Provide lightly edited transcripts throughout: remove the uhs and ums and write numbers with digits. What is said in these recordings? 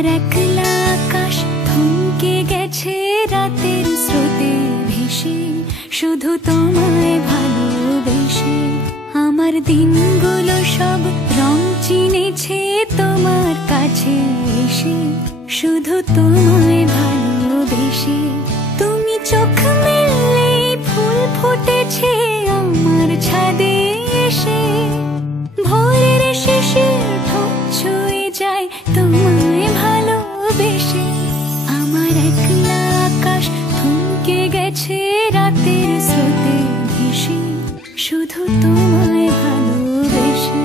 আমার একলা আকাশ থমকে গেছে রাতের স্রোতে ভেসে, শুধু তোমায় ভালোবেসে। আমার দিনগুলো সব রং চিনেছে তোমার কাছে এসে, শুধু তোমায় ভালোবেসে। তুমি চোখ মেললে ফুল ফুটেছে আমার ছাদে এসে, ভোরের শিশির ঠোঁট ছুঁয়ে যায় তোমায় ভালোবেসে। আমার একলা আকাশ থমকে গেছে রাতের স্রোতে ভেসে, শুধু তোমায় ভালোবেসে।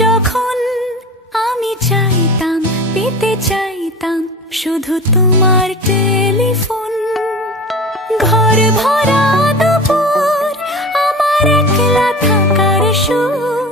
যখন আমি চাইতাম, পেতে চাইতাম শুধু তোমার টেলিফোন। ঘর ভরা দুপুর, আমার একলা থাকার সুর।